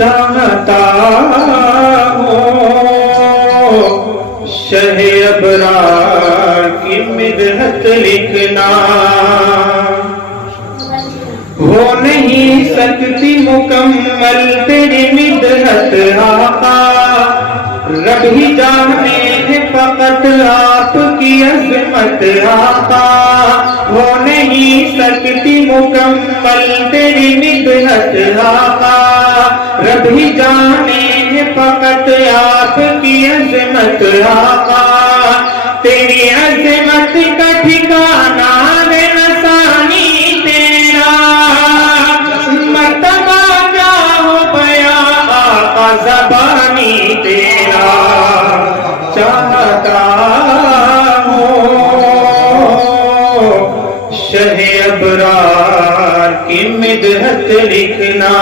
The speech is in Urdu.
چاہتا ہوں شہ ابرار کی مدحت لکھنا، ہو نہیں سکتی مکمل تیری مدحت آقا، رب ہی جانے ہے فقط آپ کی عظمت آقا، ہو نہیں سکتی مکمل تیری مدحت آقا، رب ہی جانے ہے فقط آپ کی عظمت آقا، تیری عظمت کا ٹھکانہ ہے نسانی تیرا، مرتبہ کیا ہو بیاں آقا زبانی تیرا، چاہتا ہوں شہ ابرار کی مدحت لکھنا۔